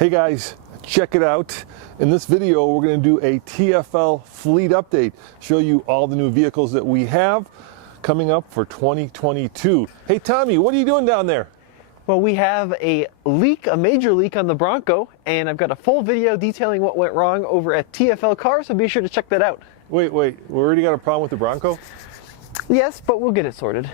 Hey guys, check it out. In this video, we're going to do a TFL fleet update, show you all the new vehicles that we have coming up for 2022. Hey Tommy, what are you doing down there? Well, we have a leak, a major leak on the Bronco, and I've got a full video detailing what went wrong over at TFL Cars, so be sure to check that out. Wait, we already got a problem with the Bronco? Yes, but we'll get it sorted.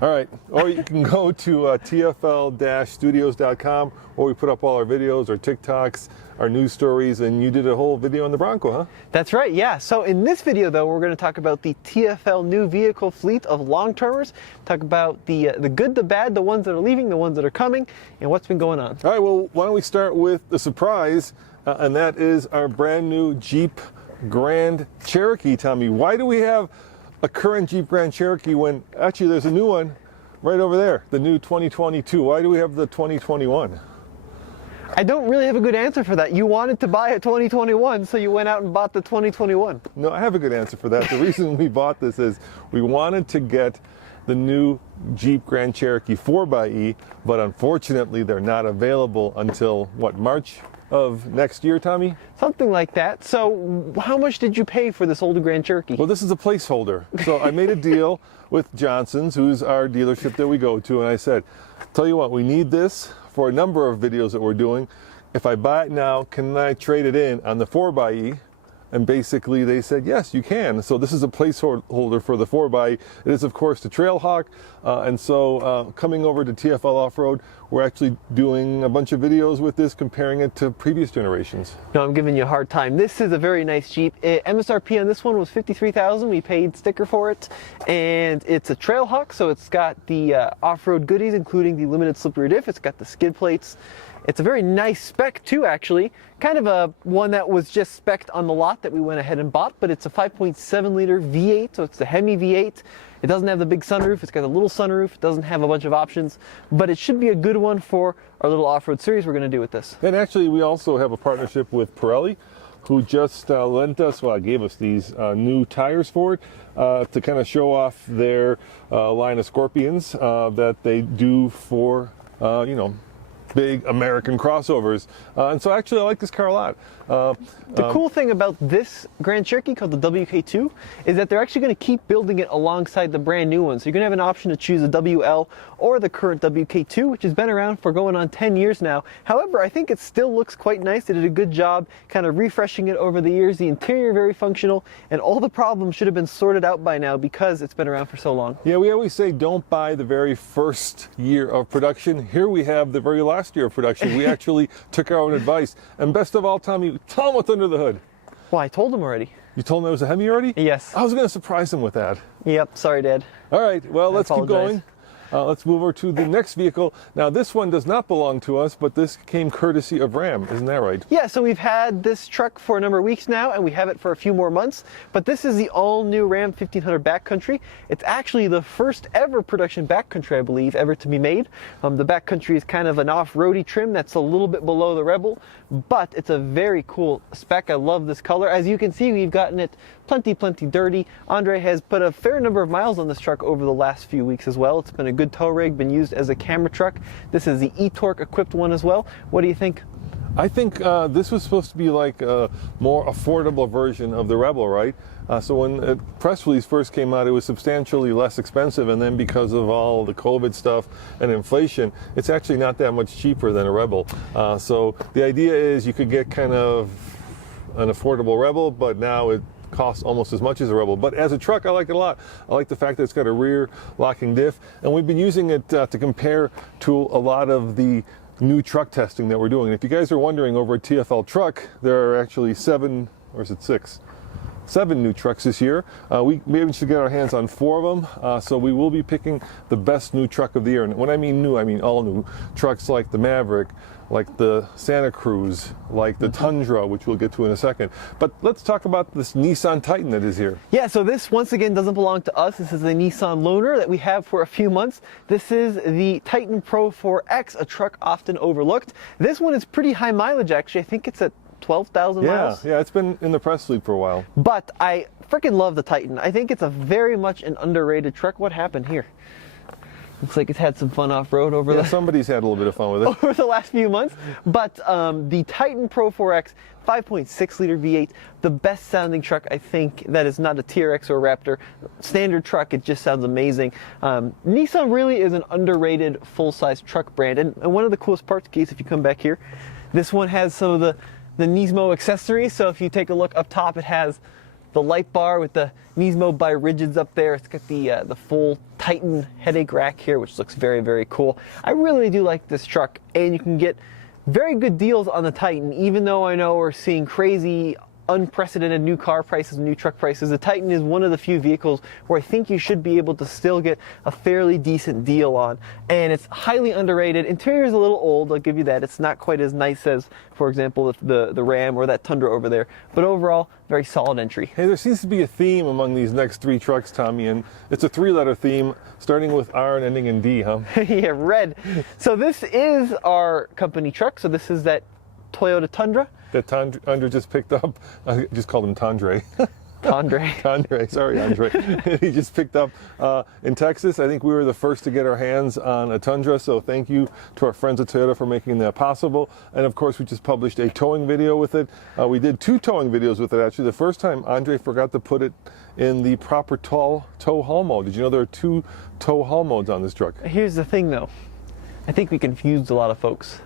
All right, or you can go to TFL-studios.com, where we put up all our videos, our TikToks, our news stories, and you did a whole video on the Bronco, huh? That's right, yeah. So in this video, though, we're going to talk about the TFL new vehicle fleet of long-termers, talk about the good, the bad, the ones that are leaving, the ones that are coming, and what's been going on. All right, well, why don't we start with the surprise, and that is our brand new Jeep Grand Cherokee, Tommy. Why do we have a current Jeep Grand Cherokee when actually there's a new one right over there, the new 2022? Why do we have the 2021? I don't really have a good answer for that. You wanted to buy a 2021, so you went out and bought the 2021. No, I have a good answer for that. The reason we bought this is we wanted to get the new Jeep Grand Cherokee 4xe, but unfortunately they're not available until, what, March of next year, Tommy? Something like that. So how much did you pay for this older Grand Cherokee? Well, this is a placeholder. So I made a deal with Johnson's, who's our dealership that we go to, and I said, tell you what, we need this for a number of videos that we're doing. If I buy it now, can I trade it in on the 4xe? And basically they said, yes, you can. So this is a placeholder for the 4xe. It is, of course, the Trailhawk. And so coming over to TFL Off-Road, we're actually doing a bunch of videos with this, comparing it to previous generations. No, I'm giving you a hard time. This is a very nice Jeep. MSRP on this one was $53,000. We paid sticker for it. And it's a Trailhawk, so it's got the off-road goodies, including the limited slip-rear diff. It's got the skid plates. It's a very nice spec too, actually. Kind of a one that was just spec'd on the lot that we went ahead and bought, but it's a 5.7 liter V8, so it's the Hemi V8. It doesn't have the big sunroof, it's got a little sunroof, it doesn't have a bunch of options, but it should be a good one for our little off-road series we're gonna do with this. And actually, we also have a partnership with Pirelli, who just lent us, gave us these new tires for it to kind of show off their line of Scorpions that they do for, you know, big American crossovers. And so actually I like this car a lot. The cool thing about this Grand Cherokee, called the WK2, is that they're actually going to keep building it alongside the brand new one. So you're going to have an option to choose a WL or the current WK2, which has been around for going on 10 years now. However, I think it still looks quite nice. They did a good job kind of refreshing it over the years. The interior very functional, and all the problems should have been sorted out by now because it's been around for so long. Yeah, we always say don't buy the very first year of production. Here we have the very last year of production. We actually took our own advice. And best of all, Tommy, tell them what's under the hood. Well, I told him already. You told him it was a Hemi already? Yes. I was going to surprise him with that. Yep, sorry, Dad. All right, well, let's keep going. Let's move over to the next vehicle. Now, this one does not belong to us, but this came courtesy of Ram, isn't that right? Yeah, so we've had this truck for a number of weeks now, and we have it for a few more months, but this is the all-new Ram 1500 Backcountry. It's actually the first ever production Backcountry, I believe, ever to be made. The Backcountry is kind of an off-roady trim that's a little bit below the Rebel, but it's a very cool spec. I love this color. As you can see, we've gotten it plenty dirty. Andre has put a fair number of miles on this truck over the last few weeks as well. It's been a good tow rig, been used as a camera truck. This is the e-torque equipped one as well. What do you think? I think this was supposed to be like a more affordable version of the Rebel, right? So when the press release first came out, it was substantially less expensive, and then because of all the COVID stuff and inflation, it's actually not that much cheaper than a Rebel. So the idea is you could get kind of an affordable Rebel, but now it costs almost as much as a Rebel. But as a truck, I like it a lot. I like the fact that it's got a rear locking diff, and we've been using it to compare to a lot of the new truck testing that we're doing. If you guys are wondering, over at TFL Truck, there are actually 7 new trucks this year. We managed to get our hands on 4 of them, so we will be picking the best new truck of the year. And when I mean new, I mean all new. Trucks like the Maverick, like the Santa Cruz, like the Tundra, which we'll get to in a second. But let's talk about this Nissan Titan that is here. Yeah, so this once again doesn't belong to us. This is a Nissan loaner that we have for a few months. This is the Titan Pro 4X, a truck often overlooked. This one is pretty high mileage, actually. I think it's at 12,000 miles. Yeah, it's been in the press league for a while. But I freaking love the Titan. I think it's a very much an underrated truck. What happened here? Looks like it's had some fun off-road over Yeah, the somebody's had a little bit of fun with it. over the last few months. But the Titan Pro 4X 5.6 liter V8, the best sounding truck, I think, that is not a TRX or Raptor. Standard truck, it just sounds amazing. Nissan really is an underrated full-size truck brand. And one of the coolest parts, Keith, if you come back here, this one has some of the Nismo accessories. So if you take a look up top, it has the light bar with the Nismo bi-rigids up there. It's got the full Titan headache rack here, which looks very, very cool. I really do like this truck, and you can get very good deals on the Titan, even though I know we're seeing crazy, unprecedented new car prices and new truck prices. The Titan is one of the few vehicles where I think you should be able to still get a fairly decent deal on, and it's highly underrated. Interior is a little old, I'll give you that. It's not quite as nice as, for example, the Ram or that Tundra over there, but overall, very solid entry. Hey, there seems to be a theme among these next 3 trucks, Tommy, and it's a 3-letter theme, starting with R and ending in D, huh? Yeah, red. So this is our company truck. So this is that Toyota Tundra. That Tundra just picked up. I just called him Tundra. Tundra. Tundra, sorry, Andre. He just picked up in Texas. I think we were the first to get our hands on a Tundra, so thank you to our friends at Toyota for making that possible. And of course, we just published a towing video with it. We did 2 towing videos with it, actually. The first time, Andre forgot to put it in the proper tow haul mode. Did you know there are 2 tow haul modes on this truck? Here's the thing, though. I think we confused a lot of folks.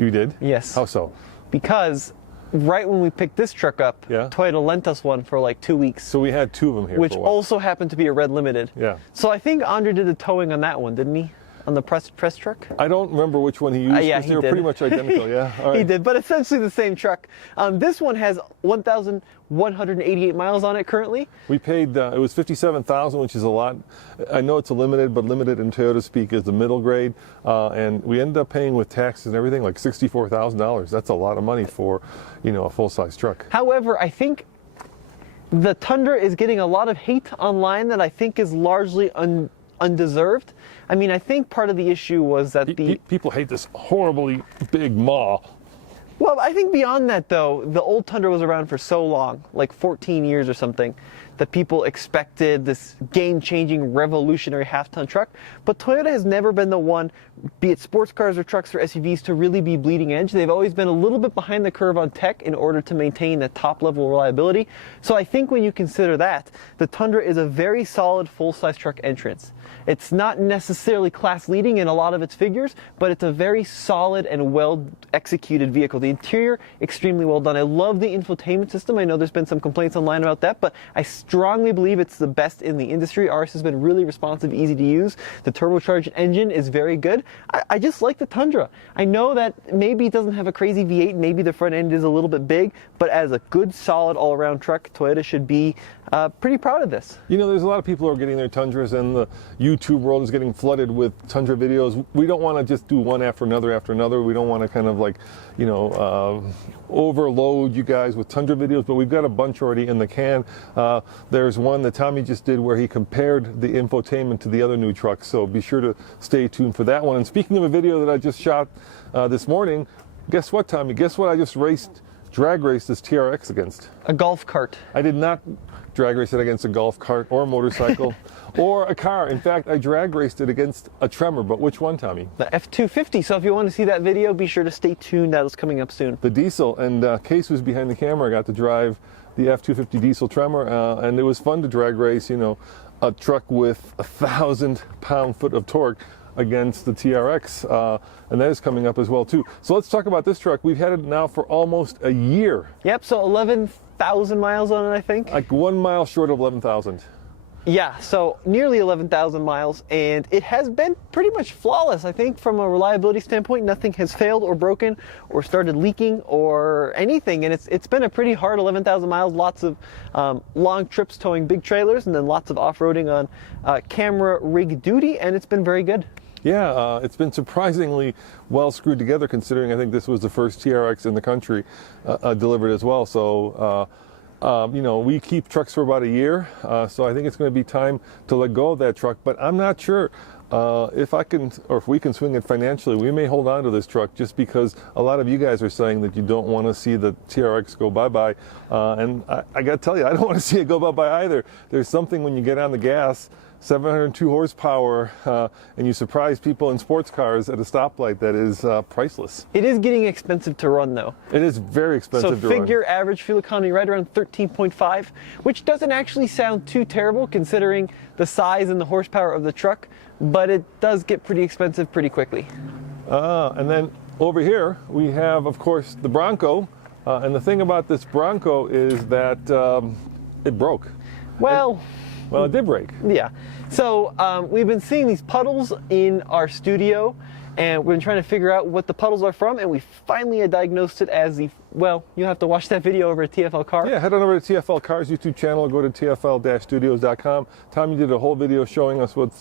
You did? Yes. How so? Because right when we picked this truck up, Yeah. Toyota lent us one for like 2 weeks. So we had 2 of them here Which for a while. also happened to be a red limited. Yeah. So I think Andre did the towing on that one, didn't he? On the press truck? I don't remember which one he used, Yeah, because he they were did. pretty much identical, yeah? All right. He did, but essentially the same truck. This one has 1,188 miles on it currently. We paid, it was $57,000, which is a lot. I know it's a limited, but limited in Toyota speak is the middle grade. And we ended up paying with taxes and everything like $64,000. That's a lot of money for, a full-size truck. However, I think the Tundra is getting a lot of hate online that I think is largely undeserved. I mean, I think part of the issue was that People hate this horribly big maw. Well, I think beyond that, though, the old Tundra was around for so long, like 14 years or something, that people expected this game-changing, revolutionary half-ton truck. But Toyota has never been the one, be it sports cars or trucks or SUVs, to really be bleeding edge. They've always been a little bit behind the curve on tech in order to maintain the top-level reliability. So I think when you consider that, the Tundra is a very solid full-size truck entrance. It's not necessarily class-leading in a lot of its figures, but it's a very solid and well-executed vehicle. The interior, extremely well done. I love the infotainment system. I know there's been some complaints online about that, but I strongly believe it's the best in the industry. Ours has been really responsive, easy to use. The turbocharged engine is very good. I just like the Tundra. I know that maybe it doesn't have a crazy V8, maybe the front end is a little bit big, but as a good, solid, all-around truck, Toyota should be pretty proud of this. There's a lot of people who are getting their Tundras, and the YouTube world is getting flooded with Tundra videos. We don't want to just do one after another. We don't want to kind of like, overload you guys with Tundra videos, but we've got a bunch already in the can. There's one that Tommy just did where he compared the infotainment to the other new trucks, so be sure to stay tuned for that one. And speaking of a video that I just shot this morning, guess what, Tommy? Guess what I just drag raced this TRX against? A golf cart. I did not drag race it against a golf cart or a motorcycle or a car. In fact, I drag raced it against a Tremor, but which one, Tommy? The F250. So if you want to see that video, be sure to stay tuned. That is coming up soon. The diesel, and Case was behind the camera. I got to drive the F250 diesel Tremor, and it was fun to drag race, a truck with 1,000 pound-foot of torque against the TRX, and that is coming up as well too. So let's talk about this truck. We've had it now for almost a year. Yep, so 11,000 miles on it, I think. Like 1 mile short of 11,000. Yeah, so nearly 11,000 miles, and it has been pretty much flawless. I think from a reliability standpoint, nothing has failed or broken or started leaking or anything, and it's been a pretty hard 11,000 miles, lots of long trips towing big trailers, and then lots of off-roading on camera rig duty, and it's been very good. Yeah, it's been surprisingly well screwed together, considering I think this was the first TRX in the country delivered as well. So, we keep trucks for about a year, so I think it's going to be time to let go of that truck. But I'm not sure if we can swing it financially. We may hold on to this truck just because a lot of you guys are saying that you don't want to see the TRX go bye-bye. And I got to tell you, I don't want to see it go bye-bye either. There's something when you get on the gas 702 horsepower, and you surprise people in sports cars at a stoplight. That is priceless. It is getting expensive to run though. It is very expensive to run. So figure average fuel economy right around 13.5, which doesn't actually sound too terrible considering the size and the horsepower of the truck, but it does get pretty expensive pretty quickly. And then over here we have, of course, the Bronco. And the thing about this Bronco is that it broke. Well, it did break. Yeah. So we've been seeing these puddles in our studio, and we've been trying to figure out what the puddles are from, and we finally diagnosed it as well, you have to watch that video over at TFL Car. Yeah, head on over to TFL Car's YouTube channel, go to TFL-studios.com. Tommy did a whole video showing us what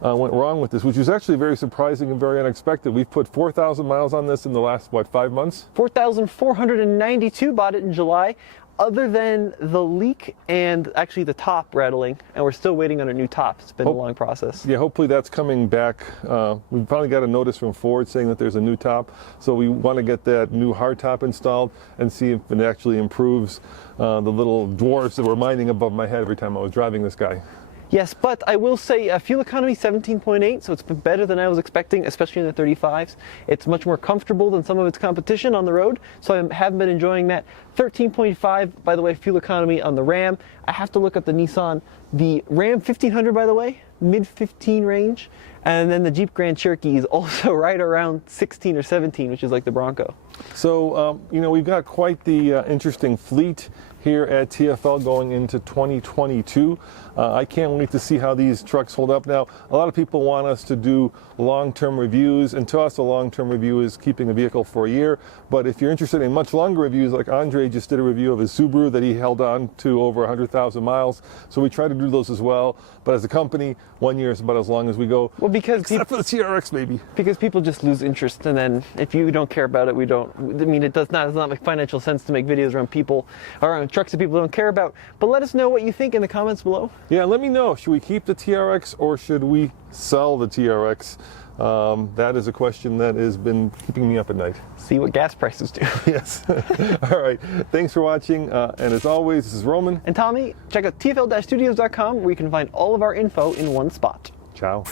went wrong with this, which was actually very surprising and very unexpected. We've put 4,000 miles on this in the last, 5 months? 4,492, bought it in July. Other than the leak and actually the top rattling, and we're still waiting on a new top. It's been a long process. Yeah, hopefully that's coming back. We finally got a notice from Ford saying that there's a new top, so we want to get that new hard top installed and see if it actually improves the little dwarfs that were mining above my head every time I was driving this guy. Yes, but I will say fuel economy 17.8, so it's been better than I was expecting, especially in the 35s. It's much more comfortable than some of its competition on the road, so I have been enjoying that. 13.5, by the way, fuel economy on the Ram. I have to look up the Nissan. The Ram 1500, by the way, mid-15 range, and then the Jeep Grand Cherokee is also right around 16 or 17, which is like the Bronco. So, we've got quite the interesting fleet here at TFL going into 2022. I can't wait to see how these trucks hold up. Now, a lot of people want us to do long-term reviews, and to us a long-term review is keeping a vehicle for a year. But if you're interested in much longer reviews, like Andre just did a review of his Subaru that he held on to over 100,000 miles. So we try to do those as well. But as a company, 1 year is about as long as we go. Well, because except for the TRX, maybe. Because people just lose interest, and then if you don't care about it, we don't. I mean, it's not make financial sense to make videos around people, or around trucks that people don't care about. But let us know what you think in the comments below. Yeah, let me know. Should we keep the TRX or should we sell the TRX? That is a question that has been keeping me up at night. See what gas prices do. Yes. All right. Thanks for watching. And as always, this is Roman. And Tommy. Check out TFL-studios.com where you can find all of our info in one spot. Ciao.